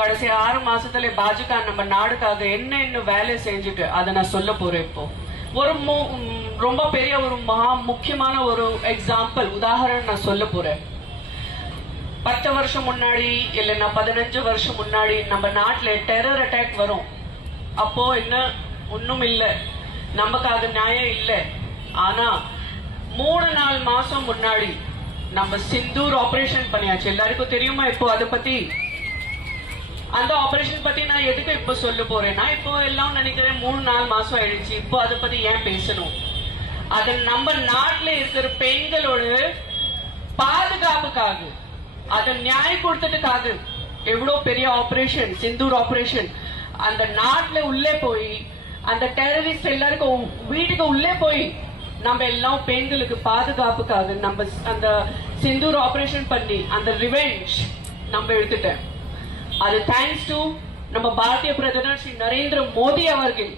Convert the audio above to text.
கடைசி 6 மாசத்துல பாஜக நம்ம நாடுக்காக என்ன வேலை செஞ்சுட்டு அதை நான் சொல்ல போறேன். இப்போ ஒரு ரொம்ப பெரிய ஒரு முக்கியமான ஒரு எக்ஸாம்பிள் உதாரணம் நான் சொல்ல போறேன். 10 வருஷம் முன்னாடி இல்லைன்னா 15 வருஷம் முன்னாடி நம்ம நாட்டுல டெரர் அட்டாக் வரும். அப்போ என்ன ஒண்ணும் இல்ல, நமக்காக நியாயம் இல்ல. ஆனா 3-4 மாசம் முன்னாடி நம்ம சிந்தூர் ஆபரேஷன் பண்ணியாச்சு. எல்லாருக்கும் தெரியுமா இப்போ அதை பத்தி? அந்த ஆபரேஷன் பத்தி நான் எதுக்கு இப்ப சொல்ல போறேன்னா, இப்போ எல்லாம் நினைக்கிறேன் 3-4 மாசம் ஆயிடுச்சு, இப்போ அதை பத்தி ஏன் பேசணும்? அது நம்ம நாட்டுல இருக்கிற பெண்களோட பாதுகாப்புக்காக, அதை நியாயம் கொடுத்ததுக்காக எவ்வளவு பெரிய ஆபரேஷன் சிந்தூர் ஆபரேஷன். அந்த நாட்டுல உள்ளே போய் அந்த டெரரிஸ்ட் எல்லாருக்கும் வீட்டுக்கு உள்ளே போய் நம்ம எல்லாம் பெண்களுக்கு பாதுகாப்புக்காக நம்ம அந்த சிந்தூர் ஆபரேஷன் பண்ணி அந்த ரிவெஞ்ச் நம்ம எடுத்துட்டேன். அது தேங்க்ஸ் டு நம்ம பாரதிய பிரதமர் ஸ்ரீ நரேந்திர மோடி அவர்கள்.